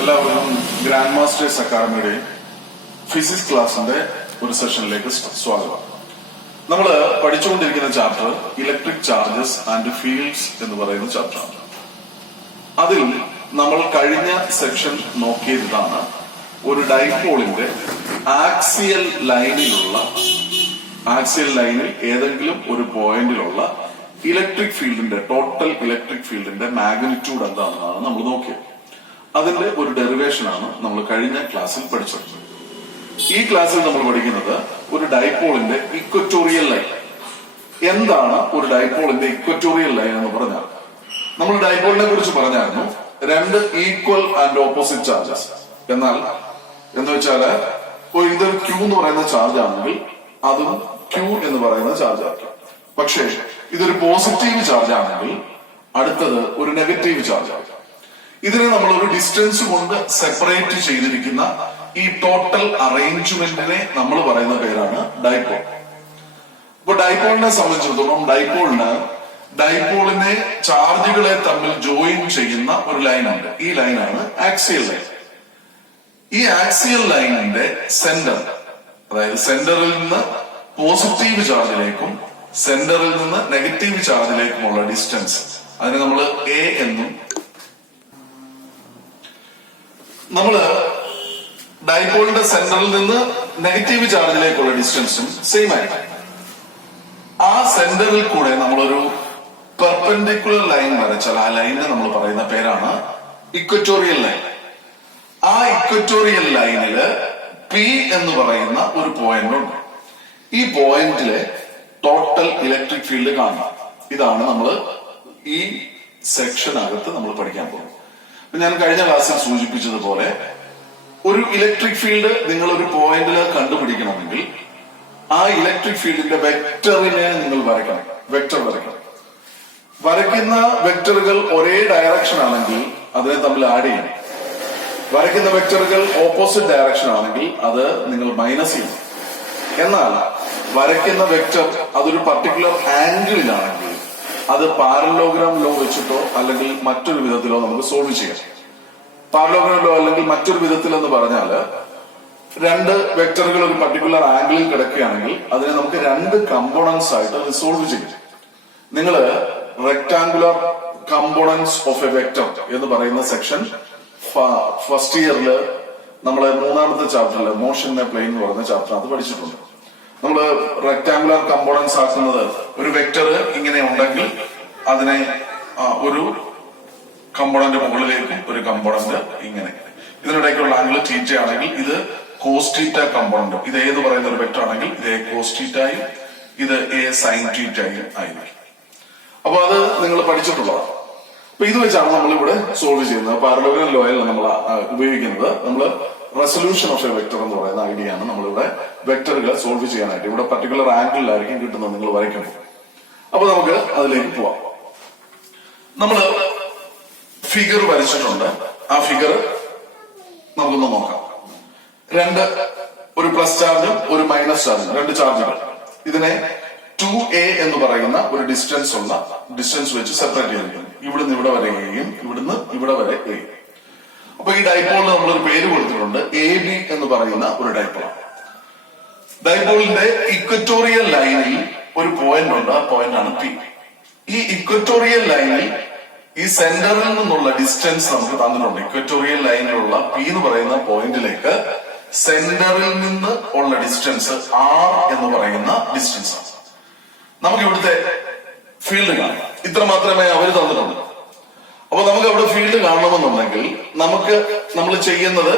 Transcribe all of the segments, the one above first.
എല്ലാവരും grand masters അക്കാദമിയുടെ physics ക്ലാസിന്റെ ഒരു സെഷനിലേക്ക് സ്വാഗതം. നമ്മൾ പഠിച്ചുകൊണ്ടിരിക്കുന്ന chapter electric charges and fields എന്ന് പറയുന്ന ചാപ്റ്ററാണ്. അതിൽ നമ്മൾ കഴിഞ്ഞ സെക്ഷൻ നോക്കിയതാണ് ഒരു ഡൈപോളിന്റെ ആക്സിയൽ ലൈനിൽ ഏതെങ്കിലും ഒരു പോയിന്റിലുള്ള ഇലക്ട്രിക് ഫീൽഡിന്റെ ടോട്ടൽ ഇലക്ട്രിക് ഫീൽഡിന്റെ മാഗ്നിറ്റ്യൂഡ് എന്താണെന്നാണ് നമ്മൾ നോക്കിയത്. അതിന്റെ ഒരു ഡെറിവേഷൻ ആണ് നമ്മൾ കഴിഞ്ഞ ക്ലാസ്സിൽ പഠിച്ചത്. ഈ ക്ലാസ്സിൽ നമ്മൾ പഠിക്കുന്നത് ഒരു ഡൈപോളിന്റെ ഇക്വറ്റോറിയൽ ലൈൻ. എന്താണ് ഒരു ഡൈപോളിന്റെ ഇക്വറ്റോറിയൽ ലൈൻ എന്ന് പറഞ്ഞാൽ, നമ്മൾ ഡൈപോളിനെ കുറിച്ച് പറഞ്ഞായിരുന്നു രണ്ട് ഈക്വൽ ആൻഡ് ഓപ്പോസിറ്റ് ചാർജസ്. എന്നാൽ എന്ന് വെച്ചാല് ഇതൊരു ക്യൂ എന്ന് പറയുന്ന ചാർജ് ആണെങ്കിൽ അതും ക്യൂ എന്ന് പറയുന്ന ചാർജ് ആയിരിക്കും. പക്ഷേ ഇതൊരു പോസിറ്റീവ് ചാർജ് ആണെങ്കിൽ അടുത്തത് ഒരു നെഗറ്റീവ് ചാർജ് ആയിരിക്കും. ഇതിനെ നമ്മൾ ഒരു ഡിസ്റ്റൻസ് കൊണ്ട് സെപ്പറേറ്റ് ചെയ്തിരിക്കുന്ന ഈ ടോട്ടൽ അറേഞ്ച്മെന്റിനെ നമ്മൾ പറയുന്ന പേരാണ് ഡൈപോൾ. അപ്പൊ ഡൈപോളിനെ സംബന്ധിച്ചിടത്തോളം ഡൈപോളിനെ ചാർജുകളെ തമ്മിൽ ജോയിൻ ചെയ്യുന്ന ഒരു ലൈനുണ്ട്. ഈ ലൈനാണ് ആക്സിയൽ ലൈൻ. ഈ ആക്സിയൽ ലൈനിന്റെ സെന്റർ, അതായത് സെന്ററിൽ നിന്ന് പോസിറ്റീവ് ചാർജിലേക്കും സെന്ററിൽ നിന്ന് നെഗറ്റീവ് ചാർജിലേക്കുമുള്ള ഡിസ്റ്റൻസ്, അതിനെ നമ്മൾ എ എന്നും, നമ്മള് ഡൈപോളിന്റെ സെന്ററിൽ നിന്ന് നെഗറ്റീവ് ചാർജിലേക്കുള്ള ഡിസ്റ്റൻസും സെയിം ആയിരിക്കും. ആ സെന്ററിൽ കൂടെ നമ്മളൊരു പെർപെൻഡിക്കുലർ ലൈൻ വരച്ചാൽ ആ ലൈനിനെ നമ്മൾ പറയുന്ന പേരാണ് ഇക്വറ്റോറിയൽ ലൈൻ. ആ ഇക്വറ്റോറിയൽ ലൈനില് പി എന്ന് പറയുന്ന ഒരു പോയിന്റ് ഉണ്ട്. ഈ പോയിന്റിലെ ടോട്ടൽ ഇലക്ട്രിക് ഫീൽഡ് കാണാം. ഇതാണ് നമ്മൾ ഈ സെക്ഷനകത്ത് നമ്മൾ പഠിക്കാൻ പോകുന്നത്. ഞാൻ കഴിഞ്ഞ ക്ലാസ്സിൽ സൂചിപ്പിച്ചതുപോലെ ഒരു ഇലക്ട്രിക് ഫീൽഡ് നിങ്ങൾ ഒരു പോയിന്റിൽ കണ്ടുപിടിക്കണമെങ്കിൽ ആ ഇലക്ട്രിക് ഫീൽഡിന്റെ വെക്ടറിനെ നിങ്ങൾ വരയ്ക്കണം. വരയ്ക്കുന്ന വെക്ടറുകൾ ഒരേ ഡയറക്ഷൻ ആണെങ്കിൽ അതിനെ തമ്മിൽ ആഡ് ചെയ്യണം. വരയ്ക്കുന്ന വെക്ടറുകൾ ഓപ്പോസിറ്റ് ഡയറക്ഷൻ ആണെങ്കിൽ അത് നിങ്ങൾ മൈനസ് ചെയ്യണം. എന്നാൽ വരയ്ക്കുന്ന വെക്ടർ അതൊരു പർട്ടിക്കുലർ ആംഗിളിലാണെങ്കിൽ അത് പാരലോഗ്രാം ലോ വെച്ചിട്ടോ അല്ലെങ്കിൽ മറ്റൊരു വിധത്തിലോ നമുക്ക് സോൾവ് ചെയ്യാം. പാരലോഗ്രാം ലോ അല്ലെങ്കിൽ മറ്റൊരു വിധത്തിൽ എന്ന് പറഞ്ഞാല് രണ്ട് വെക്ടറുകൾ ഒരു പർട്ടിക്കുലർ ആംഗിളിൽ കിടക്കുകയാണെങ്കിൽ അതിനെ നമുക്ക് രണ്ട് കമ്പോണൻസ് ആയിട്ട് റിസോൾവ് ചെയ്യും. നിങ്ങൾ rectangular components of A vector എന്ന് പറയുന്ന സെക്ഷൻ ഫസ്റ്റ് ഇയറില് നമ്മളെ മൂന്നാമത്തെ ചാപ്റ്ററിൽ മോഷൻ ഇൻ എ പ്ലെയിൻ എന്ന് പറയുന്ന ചാപ്റ്റർ അത് പഠിച്ചിട്ടുണ്ട്. നമ്മള് റെക്ടാങ്കുലർ കമ്പോണൻസ് ആക്കുന്നത് ഒരു വെക്ടർ ഇങ്ങനെ ഉണ്ടെങ്കിൽ അതിനെ ഒരു കമ്പോണന്റ് മുകളിലേക്കും ഒരു കമ്പോണന്റ് ഇങ്ങനെ, ഇതിനിടയ്ക്കുള്ള ആംഗിൾ തീറ്റ ആണെങ്കിൽ ഇത് കോസ് തീറ്റ കമ്പോണന്റ്, ഇത് ഏത് പറയുന്ന ഒരു വെക്ടർ ആണെങ്കിൽ ഇത് എ കോസ് തീറ്റയും ഇത് എ സൈൻ തീറ്റയും ആയിരിക്കും. അപ്പൊ അത് നിങ്ങൾ പഠിച്ചിട്ടുള്ളതാണ്. അപ്പൊ ഇത് വെച്ചാണ് നമ്മൾ ഇവിടെ സോൾവ് ചെയ്യുന്നത്. പാരലോഗ്രാം ലോയിൽ നമ്മൾ ഉപയോഗിക്കുന്നത് നമ്മൾ റെസൊല്യൂഷൻ ഓഫ് എ വെക്ടർ എന്ന് പറയുന്ന ഐഡിയ ആണ് നമ്മളിവിടെ വെക്ടറുകൾ സോൾവ് ചെയ്യാനായിട്ട്. ഇവിടെ പർട്ടിക്കുലർ ആംഗിളിലായിരിക്കും കിട്ടുന്നത് നിങ്ങൾ വരയ്ക്കുമ്പോൾ. അപ്പൊ നമുക്ക് അതിലേക്ക് പോവാം. നമ്മള് ഫിഗർ വരച്ചിട്ടുണ്ട്. ആ ഫിഗർ നമുക്കൊന്ന് നോക്കാം. ഒരു പ്ലസ് ചാർജും ഒരു മൈനസ് ചാർജും, രണ്ട് ചാർജുകൾ. ഇതിനെ 2a എന്ന് പറയുന്ന ഒരു ഡിസ്റ്റൻസ് വെച്ച് സെപ്പറേറ്റ് ചെയ്തിരിക്കുന്നു. ഇവിടുന്ന് ഇവിടെ വരെ എയും ഇവിടുന്ന് ഇവിടെ വരെ എയും. അപ്പൊ ഈ ഡൈപോളിന് നമ്മളൊരു പേര് കൊടുത്തിട്ടുണ്ട്, AB എന്ന് പറയുന്ന ഒരു ഡൈപോളാണ്. ഡൈപോളിന്റെ ഇക്വറ്റോറിയൽ ലൈനിൽ ഒരു പോയിന്റ് ഉണ്ട്. ആ പോയിന്റ് ആണ് P. ഈ ഇക്വറ്റോറിയൽ ലൈനിൽ ഈ സെന്ററിൽ നിന്നുള്ള ഡിസ്റ്റൻസ് നമുക്ക് തന്നിട്ടുണ്ട്. ഇക്വറ്റോറിയൽ ലൈനിലുള്ള P എന്ന് പറയുന്ന പോയിന്റിലേക്ക് സെന്ററിൽ നിന്ന് ഉള്ള ഡിസ്റ്റൻസ് R എന്ന് പറയുന്ന ഡിസ്റ്റൻസ് ആണ്. നമുക്ക് ഇവിടുത്തെ ഫീൽഡ് കാണാം. ഇത്ര മാത്രമേ അവർ തന്നിട്ടുള്ളൂ. അപ്പൊ നമുക്ക് അവിടെ ഫീൽഡ് കാണണമെന്നുണ്ടെങ്കിൽ നമ്മൾ ചെയ്യുന്നത്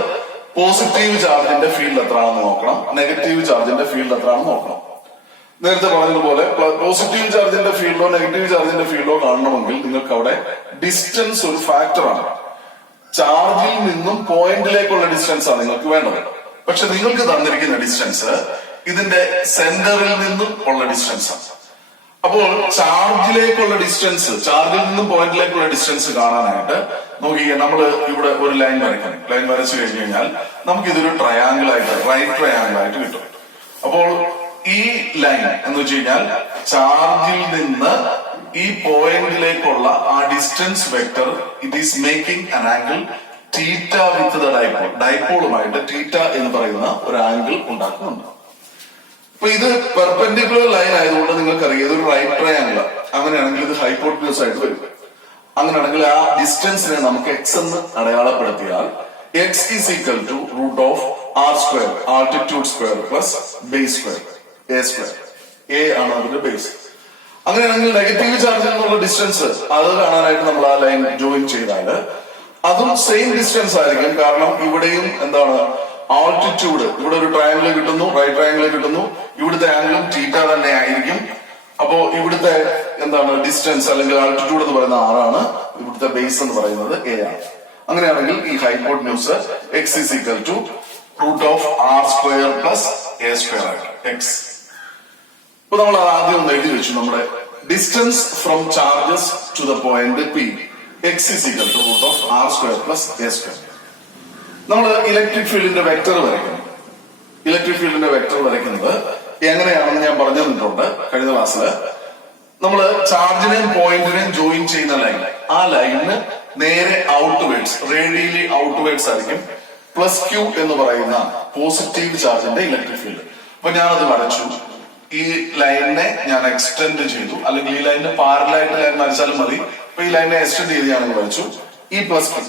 പോസിറ്റീവ് ചാർജിന്റെ ഫീൽഡ് എത്രയാണെന്ന് നോക്കണം, നെഗറ്റീവ് ചാർജിന്റെ ഫീൽഡ് എത്രയാണെന്ന് നോക്കണം. നേരത്തെ പറഞ്ഞതുപോലെ പോസിറ്റീവ് ചാർജിന്റെ ഫീൽഡോ നെഗറ്റീവ് ചാർജിന്റെ ഫീൽഡോ കാണണമെങ്കിൽ നിങ്ങൾക്ക് അവിടെ ഡിസ്റ്റൻസ് ഒരു ഫാക്ടറാണ്. ചാർജിൽ നിന്നും പോയിന്റിലേക്കുള്ള ഡിസ്റ്റൻസ് ആണ് നിങ്ങൾക്ക് വേണ്ടത്. പക്ഷെ നിങ്ങൾക്ക് തന്നിരിക്കുന്ന ഡിസ്റ്റൻസ് ഇതിന്റെ സെന്ററിൽ നിന്നും ഉള്ള ഡിസ്റ്റൻസ് ആണ്. അപ്പോൾ ചാർജിലേക്കുള്ള ഡിസ്റ്റൻസ്, ചാർജിൽ നിന്നും പോയിന്റിലേക്കുള്ള ഡിസ്റ്റൻസ് കാണാനായിട്ട് നോക്കിയാൽ നമ്മൾ ഇവിടെ ഒരു ലൈൻ വരയ്ക്കണം. ലൈൻ വരച്ചു കഴിഞ്ഞു കഴിഞ്ഞാൽ നമുക്ക് ഇതൊരു ട്രയാങ്കിൾ ആയിട്ട്, റൈറ്റ് ട്രയാങ്കിൾ ആയിട്ട് കിട്ടും. അപ്പോൾ ഈ ലൈൻ എന്ന് വെച്ച് കഴിഞ്ഞാൽ ചാർജിൽ നിന്ന് ഈ പോയിന്റിലേക്കുള്ള ആ distance vector, it is making an angle theta with the dipole, ഡൈപോളുമായിട്ട് തീറ്റ എന്ന് പറയുന്ന ഒരു ആംഗിൾ ഉണ്ടാക്കുന്നുണ്ട്. അപ്പൊ ഇത് പെർപെൻഡിക്കുലർ ലൈൻ ആയതുകൊണ്ട് നിങ്ങൾക്കറിയാം ഇതൊരു റൈറ്റ് ട്രയാംഗിൾ. അങ്ങനെയാണെങ്കിൽ ഇത് ഹൈപ്പോട്ടന്യൂസ് ആയിട്ട് വരും. അങ്ങനെയാണെങ്കിൽ ആ ഡിസ്റ്റൻസിനെ നമുക്ക് എക്സ് എന്ന് അടയാളപ്പെടുത്തിയാൽ X is equal to root of R square, altitude square plus base square, A square. A ആണ് അതിന്റെ ബേസ്. അങ്ങനെയാണെങ്കിൽ നെഗറ്റീവ് ചാർജിൽ നിന്നുള്ള ഡിസ്റ്റൻസ് അത് കാണാനായിട്ട് നമ്മൾ ആ ലൈൻ ജോയിൻ ചെയ്താൽ അതും സെയിം ഡിസ്റ്റൻസ് ആയിരിക്കും. കാരണം ഇവിടെയും എന്താണ് ആൾട്ടിറ്റ്യൂഡ്, ഇവിടെ ഒരു ട്രയാംഗിൾ കിട്ടുന്നു, റൈറ്റ് ട്രയാംഗിൾ കിട്ടുന്നു, ഇവിടുത്തെ ആംഗിളും തീറ്റ തന്നെ ആയിരിക്കും. അപ്പോ ഇവിടുത്തെ എന്താണ് ഡിസ്റ്റൻസ് അല്ലെങ്കിൽ ആൾട്ടിറ്റ്യൂഡ് എന്ന് പറയുന്ന ആറാണ്, ഇവിടുത്തെ ബേസ് എന്ന് പറയുന്നത് എ ആണ്. അങ്ങനെയാണെങ്കിൽ ഈ hypotenuse x is equal to root of R square plus A square ആയിട്ട് എക്സ്. ഇപ്പൊ നമ്മൾ ആദ്യം ഒന്ന് എഴുതി വെച്ചു നമ്മുടെ distance from charges to the point p, x is equal to root of R square plus A square. നമ്മൾ electric ഫീൽഡിന്റെ വെക്ടർ വരയ്ക്കണം. ഇലക്ട്രിക് ഫീൽഡിന്റെ വെക്ടർ വരയ്ക്കുന്നത് എങ്ങനെയാണെന്ന് ഞാൻ പറഞ്ഞു തന്നിട്ടുണ്ട് കഴിഞ്ഞ ക്ലാസ്സിൽ. നമ്മൾ ചാർജിനെയും പോയിന്റിനെയും ജോയിൻ ചെയ്യുന്ന ലൈൻ, ആ ലൈനിന് നേരെ ഔട്ട്വേർഡ്സ്, റേഡിയലി ഔട്ട്വേർഡ്സ് ആയിരിക്കും പ്ലസ് ക്യൂ എന്ന് പറയുന്ന പോസിറ്റീവ് ചാർജിന്റെ ഇലക്ട്രിക് ഫീൽഡ്. അപ്പൊ ഞാനത് വരച്ചു. ഈ ലൈനിനെ ഞാൻ എക്സ്റ്റെൻഡ് ചെയ്തു, അല്ലെങ്കിൽ ഈ ലൈനിന് പാരലായിട്ട് ലൈൻ വരച്ചാലും മതി. അപ്പൊ ഈ ലൈനിനെ എക്സ്റ്റെൻഡ് ചെയ്ത് ഞാനത് വരച്ചു. ഈ പ്ലസ് ക്യൂ,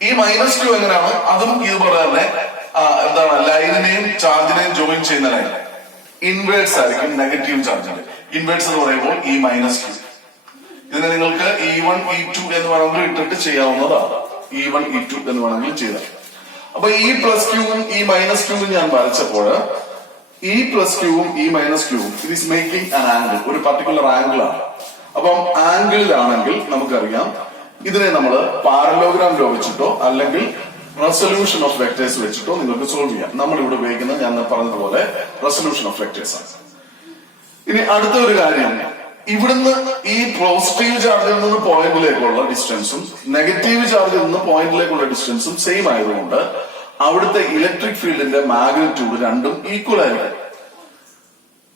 ഈ മൈനസ് ക്യൂ എങ്ങനെയാണ്? അതും ഇതുപോലെ തന്നെ എന്താണ് ലൈനിനെയും ചാർജിനെയും ജോയിൻ ചെയ്യുന്ന ലൈൻ ഇൻവേർട്സ് ആയിരിക്കും നെഗറ്റീവ് ചാർജിന്റെ. ഇൻവേർട്സ് എന്ന് പറയുമ്പോൾ ഈ മൈനസ് ക്യൂ. ഇതിനെ നിങ്ങൾക്ക് E1 E2 എന്ന് വേണമെങ്കിൽ ഇട്ടിട്ട് ചെയ്യാവുന്നതാണ്. E1 E2 എന്ന് വേണമെങ്കിൽ ചെയ്താൽ. അപ്പൊ ഈ പ്ലസ് ക്യൂവും ഈ മൈനസ് ക്യൂവും ഞാൻ വരച്ചപ്പോൾ ഈ പ്ലസ് ക്യൂവും ഈ മൈനസ് ക്യൂവും it is making an angle, ഒരു പർട്ടിക്കുലർ ആംഗിൾ ആണ്. അപ്പം ആംഗിളിലാണെങ്കിൽ നമുക്കറിയാം ഇതിനെ നമ്മൾ പാരലോഗ്രാം ലോ വെച്ചിട്ടോ അല്ലെങ്കിൽ റെസൊല്യൂഷൻ ഓഫ് വെക്ടേഴ്സ് വെച്ചിട്ടോ നിങ്ങൾക്ക് സോൾവ് ചെയ്യാം. നമ്മൾ ഇവിടെ ഉപയോഗിക്കുന്നത് ഞാൻ പറഞ്ഞതുപോലെ റെസൊല്യൂഷൻ ഓഫ് വെക്ടേഴ്സ് ആണ്. ഇനി അടുത്ത ഒരു കാര്യം, ഇവിടുന്ന് ഈ പോസിറ്റീവ് ചാർജിൽ നിന്ന് പോയിന്റിലേക്കുള്ള ഡിസ്റ്റൻസും നെഗറ്റീവ് ചാർജിൽ നിന്ന് പോയിന്റിലേക്കുള്ള ഡിസ്റ്റൻസും സെയിം ആയതുകൊണ്ട് അവിടുത്തെ ഇലക്ട്രിക് ഫീൽഡിന്റെ മാഗ്നിറ്റ്യൂഡ് രണ്ടും ഈക്വൽ ആയിരിക്കും.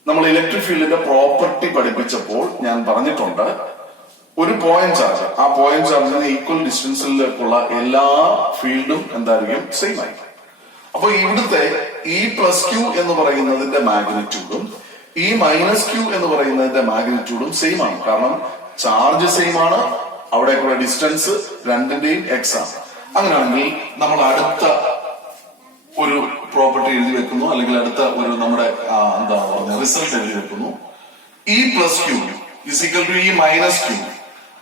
നമ്മൾ ഇലക്ട്രിക് ഫീൽഡിന്റെ പ്രോപ്പർട്ടി പഠിപ്പിച്ചപ്പോൾ ഞാൻ പറഞ്ഞിട്ടുണ്ട്, ഒരു പോയിന്റ് ചാർജ്, ആ പോയിന്റ് ചാർജിന് ഈക്വൽ ഡിസ്റ്റൻസിലേക്കുള്ള എല്ലാ ഫീൽഡും എന്തായിരിക്കും? സെയിം ആയിരിക്കും. അപ്പൊ ഇവിടുത്തെ ഈ പ്ലസ് ക്യൂ എന്ന് പറയുന്നതിന്റെ മാഗ്നിറ്റ്യൂഡും ഈ മൈനസ് ക്യൂ എന്ന് പറയുന്നതിന്റെ മാഗ്നിറ്റ്യൂഡും സെയിം ആണ്. കാരണം ചാർജ് സെയിം ആണ്, അവിടേക്കുള്ള ഡിസ്റ്റൻസ് രണ്ടിന്റെയും എക്സ് ആണ്. അങ്ങനെയാണെങ്കിൽ നമ്മൾ അടുത്ത ഒരു പ്രോപ്പർട്ടി എഴുതി വെക്കുന്നു, അല്ലെങ്കിൽ അടുത്ത ഒരു നമ്മുടെ എന്താ പറയുക റിസൾട്ട് എഴുതി വെക്കുന്നു. E plus Q is equal to E minus Q,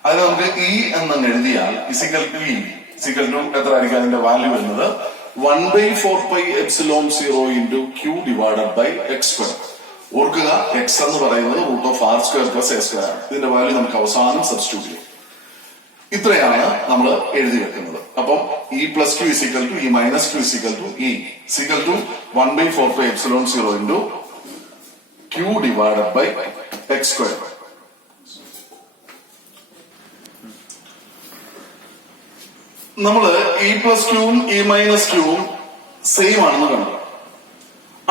അതിന് നമുക്ക് ഇ എന്ന് എഴുതിയാൽ is equal to E is equal to എത്ര ആയിരിക്കും അതിന്റെ വാല്യൂ വരുന്നത്? 1/4πε0 into Q divided by X square. ഓർക്കുക, എക്സ് എന്ന് പറയുന്നത് root of R square plus A square. ഇതിന്റെ വാല്യൂ നമുക്ക് അവസാനം സബ്സ്റ്റിറ്റ്യൂട്ട് ചെയ്യും. ഇത്രയാണ് നമ്മൾ എഴുതി വെക്കുന്നത്. അപ്പം E plus Q is equal to E minus Q is equal to E is equal to 1/4πε0 into Q divided by X square. നമ്മള് ഇ പ്ലസ് ക്യൂവും ഇ മൈനസ് ക്യൂവും സെയിം ആണെന്ന് കണ്ടു.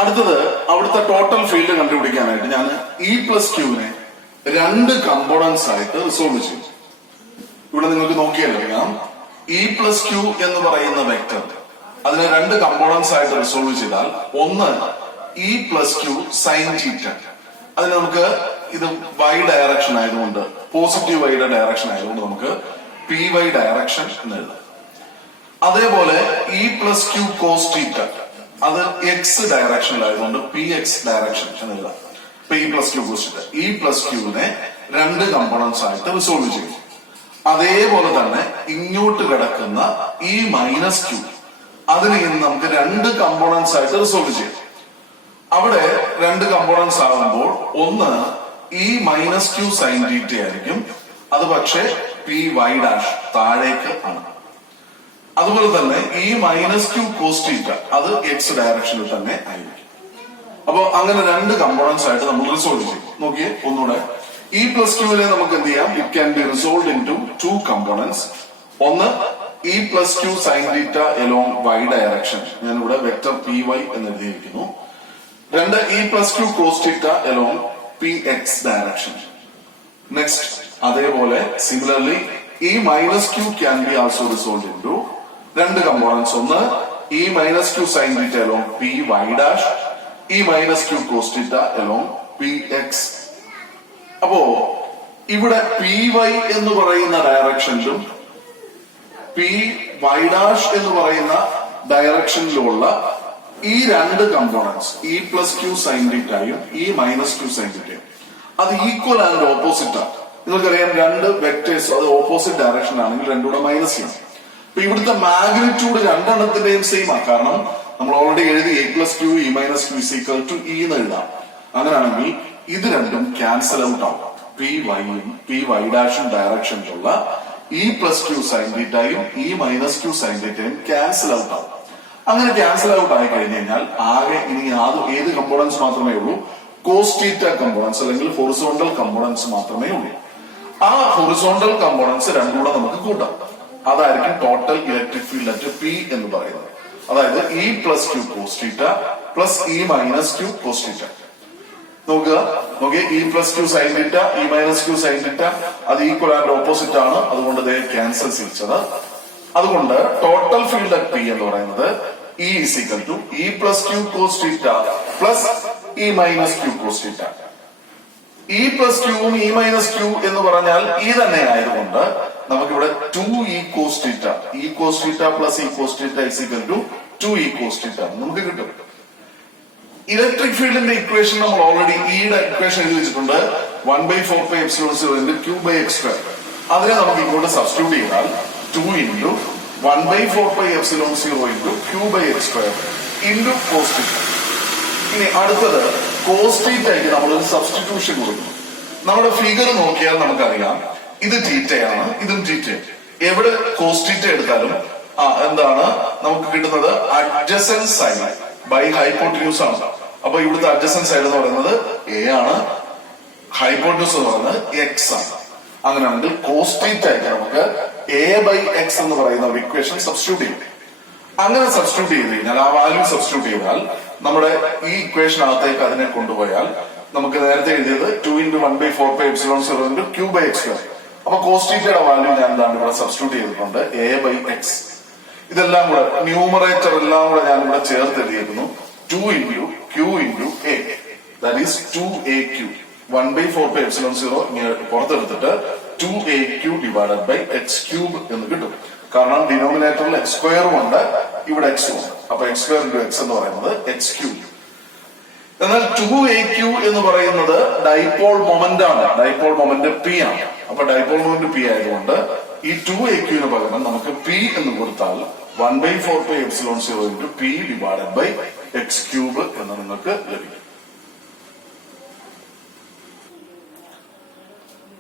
അടുത്തത് അവിടുത്തെ ടോട്ടൽ ഫീൽഡ് കണ്ടുപിടിക്കാനായിട്ട് ഞാൻ ഇ പ്ലസ് ക്യൂവിനെ രണ്ട് കമ്പോണൻസ് ആയിട്ട് റിസോൾവ് ചെയ്തു. ഇവിടെ നിങ്ങൾക്ക് നോക്കിയാൽ അറിയാം, ഇ പ്ലസ് ക്യൂ എന്ന് പറയുന്ന വെക്ടർ അതിനെ രണ്ട് കമ്പോണൻസ് ആയിട്ട് റിസോൾവ് ചെയ്താൽ ഒന്ന് E plus Q sine theta, അതിന് നമുക്ക് ഇത് വൈ ഡയറക്ഷൻ ആയതുകൊണ്ട് പോസിറ്റീവ് വൈയുടെ ഡയറക്ഷൻ ആയതുകൊണ്ട് നമുക്ക് പി വൈ ഡയറക്ഷൻ എന്ന് എഴുതാം. അതേപോലെ E plus Q cos theta, അത് എക്സ് ഡയറക്ഷനിലായതുകൊണ്ട് പി എക്സ് ഡയറക്ഷൻ എന്ന് എഴുതാം. ഇപ്പൊ E plus Q cos theta, E plus ക്യൂവിനെ രണ്ട് കമ്പോണൻസ് ആയിട്ട് റിസോൾവ് ചെയ്യും. അതേപോലെ തന്നെ ഇങ്ങോട്ട് കിടക്കുന്ന ഇ മൈനസ് ക്യൂ, അതിനെ നമുക്ക് രണ്ട് കമ്പോണൻസ് ആയിട്ട് റിസോൾവ് ചെയ്യും. അവിടെ രണ്ട് കമ്പോണൻസ് ആകുമ്പോൾ ഒന്ന് E minus Q sine theta ആയിരിക്കും, അത് പക്ഷേ പി വൈ ഡാഷ് താഴേക്ക് ആണ്. അതുപോലെ തന്നെ ഈ മൈനസ് ക്യൂ കോസ് തീറ്റ അത് എക്സ് ഡയറക്ഷനിൽ തന്നെ ആയിരിക്കും. അപ്പൊ അങ്ങനെ രണ്ട് കമ്പോണൻസ് ആയിട്ട് നമ്മൾ റിസോൾവ് ചെയ്യും. നോക്കിയേ ഒന്നുകൂടെ, ഇ പ്ലസ് ക്യൂവിനെ നമുക്ക് എന്ത് ചെയ്യാം? It can be resolve into two components. ഒന്ന് E plus Q sine theta along Y direction, ഞാൻ ഇവിടെ വെക്ടർ പി വൈ എന്ന് എഴുതിയിരിക്കുന്നു. രണ്ട് E plus Q cos theta along P X direction. Next അതേപോലെ similarly E minus Q can be also resolve into രണ്ട് components, ഒന്ന് E minus Q sine theta along P Y dash, E minus Q cos theta along P X. അപ്പോ ഇവിടെ P Y എന്ന് പറയുന്ന ഡയറക്ഷനിലും P Y dash എന്ന് പറയുന്ന ഡയറക്ഷനിലുള്ള ഈ രണ്ട് components E plus Q sine തീറ്റയും ഇ മൈനസ് ക്യൂ സൈൻ തീറ്റയും അത് ഈക്വൽ ആൻഡ് ഓപ്പോസിറ്റ് ആണ്. നിങ്ങൾക്കറിയാം രണ്ട് വെക്ടേഴ്സ് അത് ഓപ്പോസിറ്റ് ഡയറക്ഷൻ ആണെങ്കിൽ രണ്ടുകൂടെ മൈനസ് ചെയ്യണം. അപ്പൊ ഇവിടുത്തെ മാഗ്നിറ്റ്യൂഡ് രണ്ടെണ്ണത്തിന്റെയും സെയിം ആണ്. കാരണം നമ്മൾ ഓൾറെഡി എഴുതി E plus q E minus q is equal to E എന്ന് എഴുതാം. അങ്ങനെയാണെങ്കിൽ ഇത് രണ്ടും ക്യാൻസൽ ഔട്ട് ആവും. പി വൈയും പി വൈ ഡാഷും ഡയറക്ഷനിലുള്ള ഇ പ്ലസ് ക്യൂ സൈൻ തീറ്റയും ഇ മൈനസ് ക്യൂ സൈൻ തീറ്റയും ക്യാൻസൽ ഔട്ട് ആവും. അങ്ങനെ ക്യാൻസൽ ഔട്ട് ആയി കഴിഞ്ഞു കഴിഞ്ഞാൽ ആകെ ഇനി ഏത് കമ്പോണൻസ് മാത്രമേ ഉള്ളൂ? കോസ് തീറ്റ കമ്പോണൻസ് അല്ലെങ്കിൽ ഹൊറിസോണ്ടൽ കമ്പോണൻസ് മാത്രമേ ഉള്ളൂ. ആ ഹൊറിസോണ്ടൽ കമ്പോണൻസ് രണ്ടും കൂടെ നമുക്ക് കൂട്ടാം. അതായിരിക്കും total electric field at P എന്ന് പറയുന്നത്. അതായത് E plus Q cos theta plus E minus Q cos theta. നോക്കുക, E plus Q sine theta E minus Q sine theta അത് ഈക്വൽ ആൻഡ് ഓപ്പോസിറ്റ് ആണ്. അതുകൊണ്ട് ക്യാൻസൽ ചെയ്യിച്ചത്. അതുകൊണ്ട് ടോട്ടൽ ഫീൽഡ് അറ്റ് പി എന്ന് പറയുന്നത് E is equal to E plus Q cos theta plus E minus Q cos theta. E plus ക്യൂവും E minus q എന്ന് പറഞ്ഞാൽ ഈ തന്നെ ആയതുകൊണ്ട് നമുക്കിവിടെ 2 E cos theta, E cos theta plus E cos theta is equal to 2 E cos theta നമുക്ക് കിട്ടും. Electric ഫീൽഡിന്റെ ഇക്വേഷൻ നമ്മൾ ഓൾറെഡി ഇയുടെ ഇക്വേഷൻ എഴുതി വെച്ചിട്ടുണ്ട്. 1/4πε0 q by x square. അതിനെ നമുക്ക് ഇങ്ങോട്ട് സബ്സ്റ്റിറ്റ്യൂട്ട് ചെയ്താൽ 2 into 1/4πε0 q by x square into cos θ. ഇനി അടുത്തത് കോസ് തീറ്റയ്ക്ക് നമ്മളൊരു സബ്സ്റ്റിറ്റ്യൂഷൻ കൊടുക്കുന്നു. നമ്മുടെ ഫിഗർ നോക്കിയാൽ നമുക്കറിയാം ഇത് തീറ്റയാണ്, ഇതും തീറ്റയാണ്. എവിടെ കോസ് തീറ്റ എടുത്താലും എന്താണ് നമുക്ക് കിട്ടുന്നത്? അഡ്ജസന്റ് സൈഡ് ബൈ ഹൈപ്പോട്ടിന്യൂസ് ആണ്. അപ്പൊ ഇവിടുത്തെ അഡ്ജസന്റ് സൈഡ് എന്ന് പറയുന്നത് എ ആണ്, ഹൈപ്പോട്ടിന്യൂസ് എന്ന് പറയുന്നത് എക്സ് ആണ്. അങ്ങനെയാണെങ്കിൽ കോസ് തീറ്റയ്ക്ക് നമുക്ക് എ ബൈ എക്സ് എന്ന് പറയുന്ന ഒരു ഇക്വേഷൻ സബ്സ്റ്റിറ്റ്യൂട്ട് ചെയ്യും. അങ്ങനെ സബ്സ്റ്റിറ്റ്യൂട്ട് ചെയ്ത് കഴിഞ്ഞാൽ ആ വാല്യൂ സബ്സ്റ്റിറ്റ്യൂട്ട് ചെയ്താൽ നമ്മുടെ ഈ ഇക്വേഷനകത്തേക്ക് അതിനെ കൊണ്ടുപോയാൽ നമുക്ക് നേരത്തെ എഴുതിയത് 2 into 1/4πε0 q by x square. അപ്പൊ കോസ് തീറ്റയുടെ വാല്യൂ ഞാൻ എന്താണ് ഇവിടെ സബ്സ്റ്റിറ്റ്യൂട്ട് ചെയ്തിട്ടുണ്ട് എ ബൈ എക്സ്. ഇതെല്ലാം കൂടെ ന്യൂമറേറ്റർ എല്ലാം കൂടെ ഞാൻ ഇവിടെ ചേർത്ത് എഴുതിയിരിക്കുന്നു. 2 into q into a, that is 2aq. 1/4πε0 പുറത്തെടുത്തിട്ട് 2aq divided by x cube എന്ന് കിട്ടും. കാരണം ഡിനോമിനേറ്ററിൽ എക്സ് സ്ക്വയറും ഉണ്ട്, ഇവിടെ എക്സും ഉണ്ട്. അപ്പൊ എക്സ് സ്ക്വയർ ഇൻറ്റു എക്സ് എന്ന് പറയുന്നത് എക്സ് ക്യൂബ്. എന്നാൽ 2aq എന്ന് പറയുന്നത് ഡൈപോൾ മൊമെന്റ് ആണ്. ഡൈപോൾ മൊമെന്റ് പി ആണ്. അപ്പൊ ഡൈപോൾ മൊമെന്റ് പി ആയതുകൊണ്ട് ഈ 2aqന് പകരം നമുക്ക് പി എന്ന് കൊടുത്താൽ 1/4πε0 p divided by x cube എന്ന് നിങ്ങൾക്ക് ലഭിക്കും.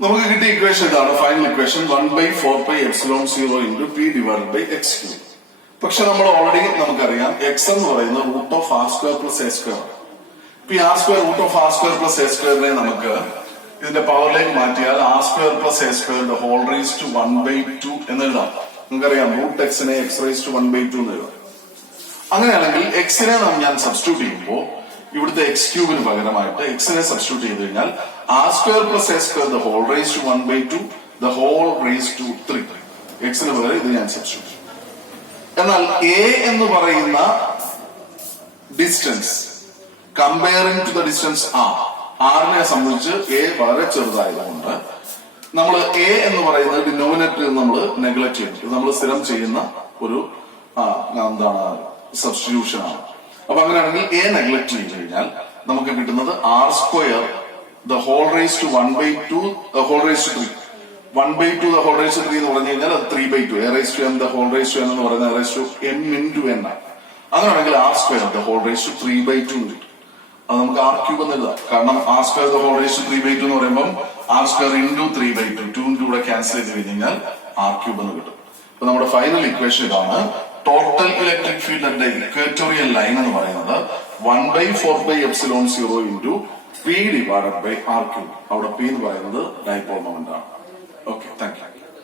നമുക്ക് കിട്ടിയ ഇക്വേഷൻ ഇതാണ്. Final equation 1/4πε0 p divided by x cube. പക്ഷെ നമ്മൾ ഓൾറെഡി നമുക്കറിയാം എക്സ് എന്ന് പറയുന്നത് root of R square plus A square. ഇപ്പൊ R square root of R square plus a സ്ക്വയറിനെ നമുക്ക് ഇതിന്റെ പവറിലേക്ക് മാറ്റിയാൽ ആർ സ്ക്വയർ പ്ലസ് എ സ്ക്വയറിന്റെ ഹോൾ റേസ് ടു 1/2 എന്ന് എഴുതാം. നമുക്കറിയാം റൂട്ട് എക്സിനെ എക്സ് റേസ് ടു 1/2 എന്ന് എഴുതാം. അങ്ങനെയാണെങ്കിൽ എക്സിനെ ഞാൻ സബ്സ്റ്റിറ്റ്യൂട്ട് ചെയ്യുമ്പോൾ ഇവിടുത്തെ എക്സ് ക്യൂബിന് പകരമായിട്ട് എക്സിനെ സബ്സ്റ്റിറ്റ്യൂട്ട് ചെയ്ത് കഴിഞ്ഞാൽ r square plus A square the whole raise to 1/2 the whole raise to 3. എക്സിന് പകരം ഇത് ഞാൻ സബ്സ്റ്റിറ്റ്യൂട്ട്. എന്നാൽ എ എന്ന് പറയുന്ന distance comparing to the distance ആറിനെ സംബന്ധിച്ച് എ വളരെ ചെറുതായതുകൊണ്ട് നമ്മൾ എ എന്ന് പറയുന്നത് ഡിനോമിനേറ്റർ നമ്മൾ നെഗ്ലക്ട് ചെയ്യും. ഇത് നമ്മൾ സ്ഥിരം ചെയ്യുന്ന ഒരു എന്താണ് സബ്സ്റ്റിറ്റ്യൂഷൻ ആണ്. അപ്പൊ അങ്ങനെയാണെങ്കിൽ എ നെഗ്ലക്ട് ചെയ്ത് കഴിഞ്ഞാൽ നമുക്ക് കിട്ടുന്നത് r square the whole raise to 1/2 the whole raise to 3. 1/2 the whole raise to 3 എന്ന് പറഞ്ഞു കഴിഞ്ഞാൽ അത് 3/2. A raise to m the whole raise to n എന്ന് പറയുന്നത് a raise to m into n ആണ്. അങ്ങനെയാണെങ്കിൽ r square the whole raise to 3/2 കിട്ടും. അത് നമുക്ക് ആർ ക്യൂബ് എന്ന് എഴുതാം. കാരണം r square the whole raise to 3/2 എന്ന് പറയുമ്പോൾ ആർ സ്ക്വയർ ഇൻറ്റു 3/2 2 ഇൻറ്റു കൂടെ ക്യാൻസൽ ചെയ്ത് കഴിഞ്ഞാൽ ആർ ക്യൂബ് എന്ന് കിട്ടും. അപ്പൊ നമ്മുടെ ഫൈനൽ ഇക്വേഷൻ ഇതാണ്. Total electric field at equatorial line എന്ന് പറയുന്നത് 1/4πε0 p divided by r cube. അവിടെ p എന്ന് പറയുന്നത് ഡൈപോൾ മൊമെന്റ് ആണ്. Okay, thank you.